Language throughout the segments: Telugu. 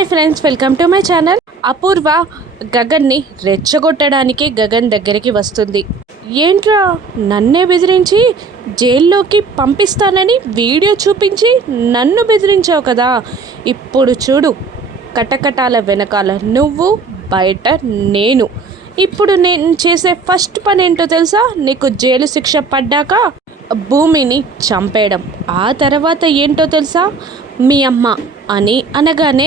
Hi friends, welcome to my channel. Apoorva గగన్ని రెచ్చగొట్టడానికి గగన్ దగ్గరికి వస్తుంది. ఏంట్రా, నన్నే బెదిరించి జైల్లోకి పంపిస్తానని వీడియో చూపించి నన్ను బెదిరించావు కదా, ఇప్పుడు చూడు కటకటాల వెనకాల నువ్వు, బయట నేను. ఇప్పుడు నేను చేసే ఫస్ట్ పని ఏంటో తెలుసా? నీకు జైలు శిక్ష పడ్డాక భూమిని చంపేయడం. ఆ తర్వాత ఏంటో తెలుసా? మీ అమ్మ అని అనగానే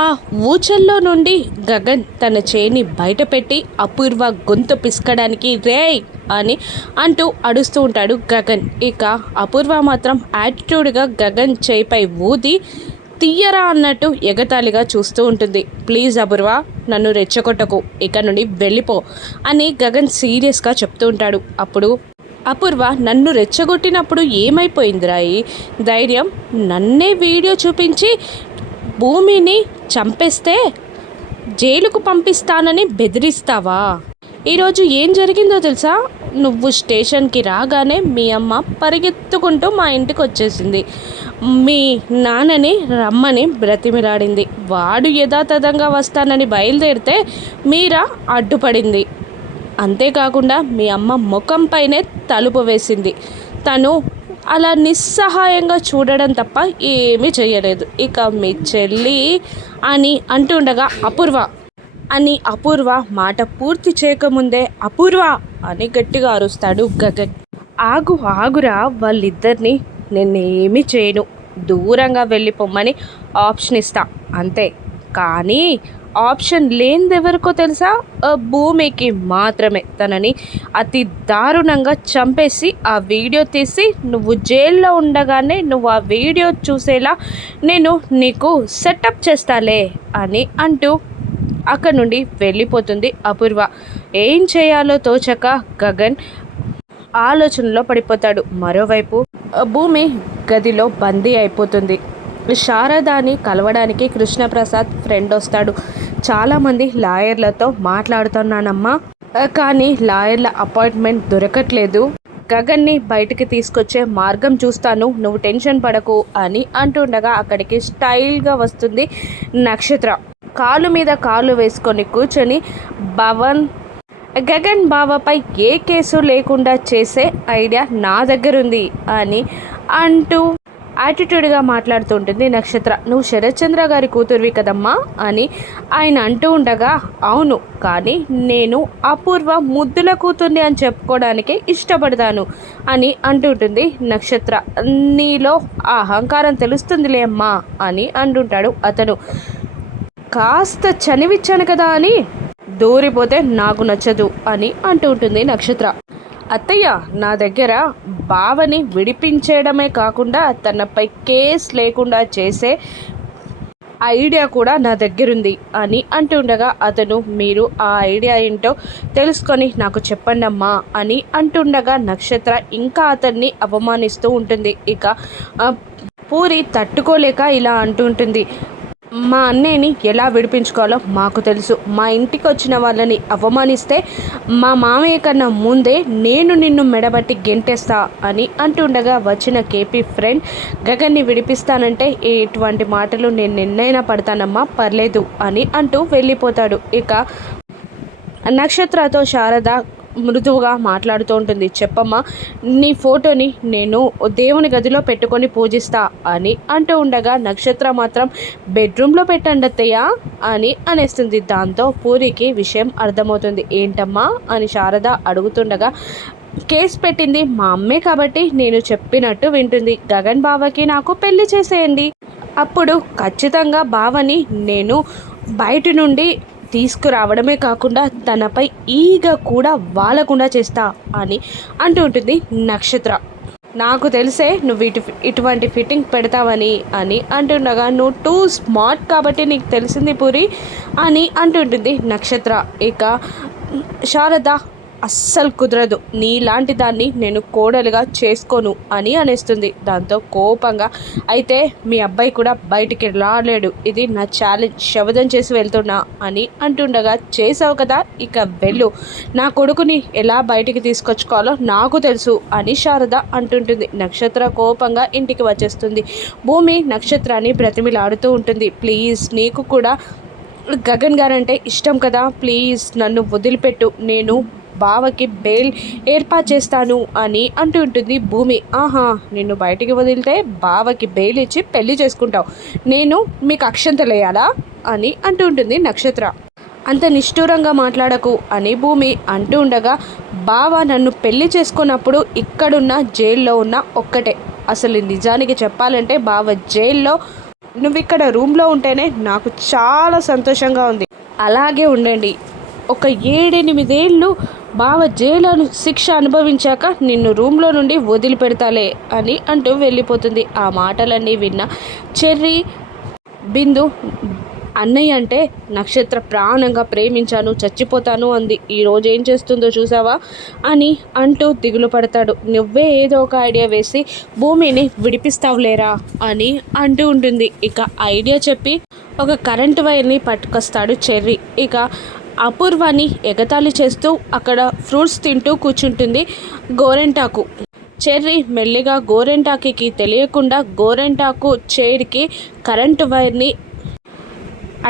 ఆ ఊచల్లో నుండి గగన్ తన చేయిని బయటపెట్టి అపూర్వ గొంతు పిసకడానికి రేయ్ అని అంటూ అడుస్తూ ఉంటాడు గగన్. ఇక అపూర్వ మాత్రం యాటిట్యూడ్గా గగన్ చేయిపై ఊది తీయరా అన్నట్టు ఎగతాళిగా చూస్తూ ఉంటుంది. ప్లీజ్ అపూర్వ, నన్ను రెచ్చగొట్టకు, ఇక నుండి వెళ్ళిపో అని గగన్ సీరియస్గా చెప్తూ ఉంటాడు. అప్పుడు అపూర్వ, నన్ను రెచ్చగొట్టినప్పుడు ఏమైపోయిందిరా ఈ ధైర్యం? నన్నే వీడియో చూపించి భూమిని చంపేస్తే జైలుకు పంపిస్తానని బెదిరిస్తావా? ఈరోజు ఏం జరిగిందో తెలుసా? నువ్వు స్టేషన్కి రాగానే మీ అమ్మ పరిగెత్తుకుంటూ మా ఇంటికి వచ్చేసింది. మీ నాన్నని రమ్మని బ్రతిమిలాడింది. వాడు యథాతథంగా వస్తానని బయలుదేరితే మీరా అడ్డుపడింది. అంతేకాకుండా మీ అమ్మ ముఖంపైనే తలుపు వేసింది. తను అలా నిస్సహాయంగా చూడడం తప్ప ఏమీ చేయలేదు. ఇక మీ చెల్లి అని అంటుండగా అపూర్వ మాట పూర్తి చేయకముందే అపూర్వ అని గట్టిగా అరుస్తాడు గగన్. ఆగురా, వాళ్ళిద్దరిని నేనేమీ చేయను, దూరంగా వెళ్ళిపోమ్మని ఆప్షన్ ఇస్తా అంతే. కానీ ఆప్షన్ లేనిదెవరికో తెలుసా? భూమికి మాత్రమే. తనని అతి దారుణంగా చంపేసి ఆ వీడియో తీసి నువ్వు జైల్లో ఉండగానే నువ్వు ఆ వీడియో చూసేలా నేను నీకు సెటప్ చేస్తాలే అని అంటూ అక్కడి నుండి వెళ్ళిపోతుంది అపూర్వ. ఏం చేయాలో తోచక గగన్ ఆలోచనలో పడిపోతాడు. మరోవైపు భూమి గదిలో బందీ అయిపోతుంది. శారదాని కలవడానికి కృష్ణప్రసాద్ ఫ్రెండ్ వస్తాడు. చాలామంది లాయర్లతో మాట్లాడుతున్నానమ్మా, కానీ లాయర్ల అపాయింట్మెంట్ దొరకట్లేదు. గగన్ని బయటికి తీసుకొచ్చే మార్గం చూస్తాను, నువ్వు టెన్షన్ పడకు అని అంటుండగా అక్కడికి స్టైల్గా వస్తుంది నక్షత్ర. కాలు మీద కాలు వేసుకొని కూర్చొని గగన్ బావపై ఏ కేసు లేకుండా చేసే ఐడియా నా దగ్గర ఉంది అని అంటూ యాటిట్యూడ్గా మాట్లాడుతూ ఉంటుంది నక్షత్ర. నువ్వు శరత్చంద్ర గారి కూతురువి కదమ్మా అని ఆయన అంటూ ఉండగా, అవును, కానీ నేను అపూర్వ ముద్దుల కూతుర్ని అని చెప్పుకోవడానికే ఇష్టపడతాను అని అంటుంటుంది నక్షత్ర. నీలో ఆ అహంకారం తెలుస్తుందిలే అమ్మా అని అంటుంటాడు అతను. కాస్త చనివిచ్చాను కదా అని దూరిపోతే నాకు నచ్చదు అని అంటూ ఉంటుంది నక్షత్ర. అత్తయ్య, నా దగ్గర బావని విడిపించేయడమే కాకుండా తనపై కేస్ లేకుండా చేసే ఐడియా కూడా నా దగ్గరుంది అని అంటుండగా అతను, మీరు ఆ ఐడియా ఏంటో తెలుసుకొని నాకు చెప్పండి అమ్మా అని అంటుండగా నక్షత్ర ఇంకా అతన్ని అవమానిస్తూ ఉంటుంది. ఇక పూరి తట్టుకోలేక ఇలా అంటుంటుంది, మా అన్నయ్యని ఎలా విడిపించుకోవాలో మాకు తెలుసు. మా ఇంటికి వచ్చిన వాళ్ళని అవమానిస్తే మా మామయ్య కన్నా ముందే నేను నిన్ను మెడబట్టి గెంటేస్తా అని అంటుండగా వచ్చిన కేపీ ఫ్రెండ్, గగన్ని విడిపిస్తానంటే ఇటువంటి మాటలు నేను నిన్నైనా పడతానమ్మా, పర్లేదు అని అంటూ వెళ్ళిపోతాడు. ఇక నక్షత్రతో శారద మృదువుగా మాట్లాడుతూ ఉంటుంది. చెప్పమ్మా, నీ ఫోటోని నేను దేవుని గదిలో పెట్టుకొని పూజిస్తా అని అంటూ ఉండగా నక్షత్ర మాత్రం బెడ్రూమ్లో పెట్టండి అత్తయ్య అని అనేస్తుంది. దాంతో పూరికి విషయం అర్థమవుతుంది. ఏంటమ్మా అని శారద అడుగుతుండగా, కేసు పెట్టింది మా అమ్మే కాబట్టి నేను చెప్పినట్టు వింటుంది. గగన్ బావకి నాకు పెళ్లి చేసేయండి, అప్పుడు ఖచ్చితంగా బావని నేను బయట నుండి తీసుకురావడమే కాకుండా తనపై ఈగ కూడా వాలకుండా చేస్తా అని అంటూ ఉంటుంది నక్షత్ర. నాకు తెలిసే నువ్వు ఇటువంటి ఫిట్టింగ్ పెడతావని అని అంటుండగా, నువ్వు టూ స్మార్ట్ కాబట్టి నీకు తెలిసింది పూరి అని అంటుంటుంది నక్షత్ర. ఇక శారద అస్సలు కుదరదు, నీలాంటి దాన్ని నేను కోడలుగా చేసుకోను అని అనేస్తుంది. దాంతో కోపంగా అయితే మీ అబ్బాయి కూడా బయటికి రాలేడు, ఇది నా ఛాలెంజ్, శబదం చేసి వెళ్తున్నా అని అంటుండగా, చేసావు కదా ఇక వెళ్ళు, నా కొడుకుని ఎలా బయటికి తీసుకొచ్చుకోవాలో నాకు తెలుసు అని శారద అంటుంటుంది. నక్షత్ర కోపంగా ఇంటికి వచ్చేస్తుంది. భూమి నక్షత్రాన్ని బ్రతిమిలాడుతూ ఉంటుంది. ప్లీజ్, నీకు కూడా గగన్ గారంటే ఇష్టం కదా, ప్లీజ్ నన్ను వదిలిపెట్టు, నేను బావకి బెయిల్ ఏర్పాటు చేస్తాను అని అంటూ ఉంటుంది భూమి. ఆహా, నిన్ను బయటికి వదిలితే బావకి బెయిల్ ఇచ్చి పెళ్లి చేసుకుంటావు, నేను మీకు అక్షంతలేయాలా అని అంటూ ఉంటుంది నక్షత్ర. అంత నిష్ఠూరంగా మాట్లాడకు అని భూమి అంటూ ఉండగా, బావ నన్ను పెళ్లి చేసుకున్నప్పుడు ఇక్కడున్న జైల్లో ఉన్న ఒక్కటే, అసలు నిజానికి చెప్పాలంటే బావ జైల్లో, నువ్వు ఇక్కడ రూమ్లో ఉంటేనే నాకు చాలా సంతోషంగా ఉంది, అలాగే ఉండండి, ఒక 7-8 ఏళ్ళు బావ జైలు శిక్ష అనుభవించాక నిన్ను రూమ్లో నుండి వదిలిపెడతాలే అని అంటూ వెళ్ళిపోతుంది. ఆ మాటలన్నీ విన్న చెర్రీ, బిందు, అన్నయ్య అంటే నక్షత్ర ప్రాణంగా ప్రేమించాను, చచ్చిపోతాను అంది, ఈరోజు ఏం చేస్తుందో చూసావా అని అంటూ దిగులు పడతాడు. నువ్వే ఏదో ఒక ఐడియా వేసి భూమిని విడిపిస్తావులేరా అని అంటూ ఉంటుంది. ఇక ఐడియా చెప్పి ఒక కరెంటు వైర్ని పట్టుకొస్తాడు చెర్రీ. ఇక అపూర్వాని ఎగతాళి చేస్తూ అక్కడ ఫ్రూట్స్ తింటూ కూర్చుంటుంది గోరెంటాకు. చెర్రీ మెల్లిగా గోరెంటాకి తెలియకుండా గోరెంటాకు చైర్కి కరెంటు వైర్ని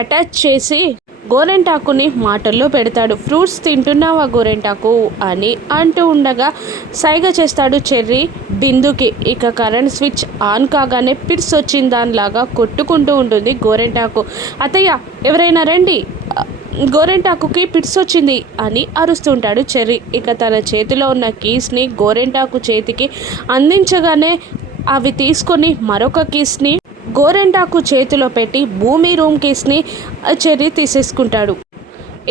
అటాచ్ చేసి గోరెంటాకుని మాటల్లో పెడతాడు. ఫ్రూట్స్ తింటున్నావా గోరెంటాకు అని అంటూ ఉండగా సైగ చేస్తాడు చెర్రీ బిందుకి. ఇక కరెంట్ స్విచ్ ఆన్ కాగానే పిడ్స్ వచ్చిన దానిలాగా కొట్టుకుంటూ ఉంటుంది గోరెంటాకు. అత్తయ్య ఎవరైనా రండి, గోరెంటాకుకి పిడ్స్ వచ్చింది అని అరుస్తుంటాడు చెర్రీ. ఇక తన చేతిలో ఉన్న కీస్ని గోరెంటాకు చేతికి అందించగానే అవి తీసుకొని మరొక కీస్ని గోరెంటాకు చేతిలో పెట్టి భూమి రూమ్ కీస్ని చెర్రీ తీసేసుకుంటాడు.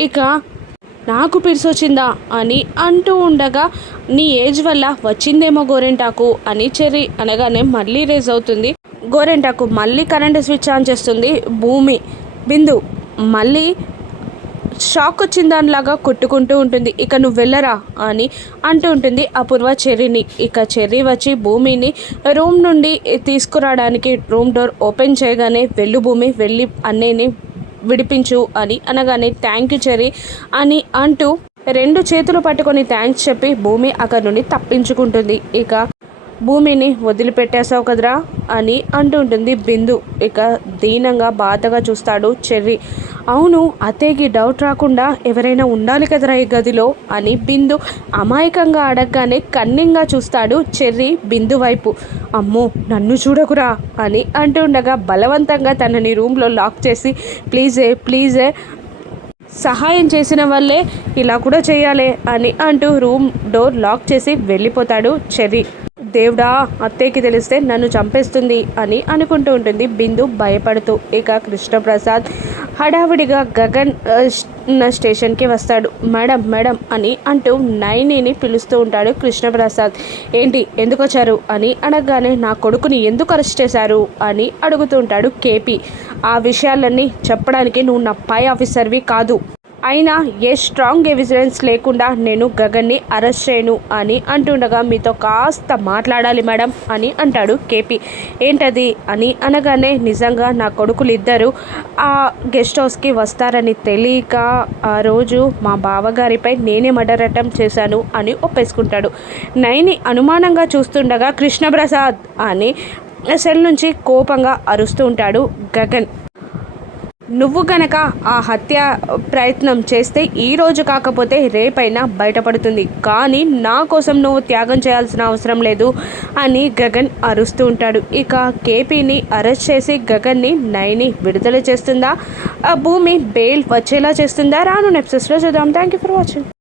ఇక నాకు పిడ్స్ వచ్చిందా అని అంటూ ఉండగా, నీ ఏజ్ వల్ల వచ్చిందేమో గోరెంటాకు అని చెర్రీ అనగానే మళ్ళీ రేజ్ అవుతుంది గోరెంటాకు. మళ్ళీ కరెంట్ స్విచ్ ఆన్ చేస్తుంది భూమి. బిందు మళ్ళీ షాక్ వచ్చిన దానిలాగా కొట్టుకుంటూ ఉంటుంది. ఇక నువ్వు వెళ్ళరా అని అంటూ ఉంటుంది అపూర్వ చెర్రీని. ఇక చెర్రీ వచ్చి భూమిని రూమ్ నుండి తీసుకురావడానికి రూమ్ డోర్ ఓపెన్ చేయగానే, వెళ్ళు భూమి, వెళ్ళి అన్నయ్యని విడిపించు అని అనగానే, థ్యాంక్ యూ చెర్రీ అని అంటూ 2 చేతులు పట్టుకొని థ్యాంక్స్ చెప్పి భూమి అక్కడి నుండి తప్పించుకుంటుంది. ఇక భూమిని వదిలిపెట్టేసావు కదరా అని అంటుంటుంది బిందు. ఇక దీనంగా బాధగా చూస్తాడు చెర్రీ. అవును, అత్తయ్యకి డౌట్ రాకుండా ఎవరైనా ఉండాలి కదరా ఈ గదిలో అని బిందు అమాయకంగా అడగగానే కన్నింగా చూస్తాడు చెర్రీ బిందు వైపు. అమ్మో, నన్ను చూడకురా అని అంటుండగా బలవంతంగా తనని రూమ్లో లాక్ చేసి, ప్లీజే సహాయం చేసిన వల్లే ఇలా కూడా చేయాలి అని అంటూ రూమ్ డోర్ లాక్ చేసి వెళ్ళిపోతాడు చెర్రీ. దేవుడా, అత్తయ్యకి తెలిస్తే నన్ను చంపేస్తుంది అని అనుకుంటూ ఉంటుంది బిందు భయపడుతూ. ఇక కృష్ణప్రసాద్ హడావిడిగా గగన్ స్టేషన్కి వస్తాడు. మేడం అని అంటూ నైనిని పిలుస్తూ ఉంటాడు కృష్ణప్రసాద్. ఏంటి, ఎందుకు వచ్చారు అని అడగగానే, నా కొడుకుని ఎందుకు అరెస్ట్ చేశారు అని అడుగుతూ ఉంటాడు కేపీ. ఆ విషయాలన్నీ చెప్పడానికి నువ్వు నా పై ఆఫీసర్వి కాదు, అయినా ఏ స్ట్రాంగ్ ఎవిడెన్స్ లేకుండా నేను గగన్ని అరెస్ట్ చేయను అని అంటుండగా, మీతో కాస్త మాట్లాడాలి మేడం అని అంటాడు కేపీ. ఏంటది అని అనగానే, నిజంగా నా కొడుకులు ఇద్దరు ఆ గెస్ట్ హౌస్కి వస్తారని తెలియక ఆ రోజు మా బావగారిపై నేనే మర్డర్ అటెంప్ట్ చేశాను అని ఒప్పేసుకుంటాడు. నైని అనుమానంగా చూస్తుండగా, కృష్ణప్రసాద్ అని సెల్ నుంచి కోపంగా అరుస్తూ ఉంటాడు గగన్. నువ్వు గనక ఆ హత్య ప్రయత్నం చేస్తే ఈరోజు కాకపోతే రేపైనా బయటపడుతుంది, కానీ నా కోసం నువ్వు త్యాగం చేయాల్సిన అవసరం లేదు అని గగన్ అరుస్తూ ఉంటాడు. ఇక కేపీని అరెస్ట్ చేసి గగన్ని నైని విడుదల చేస్తుందా, ఆ భూమి బెయిల్ వచ్చేలా చేస్తుందా, రాను ఎపిసోడ్స్లో చూద్దాం. Thank you for watching.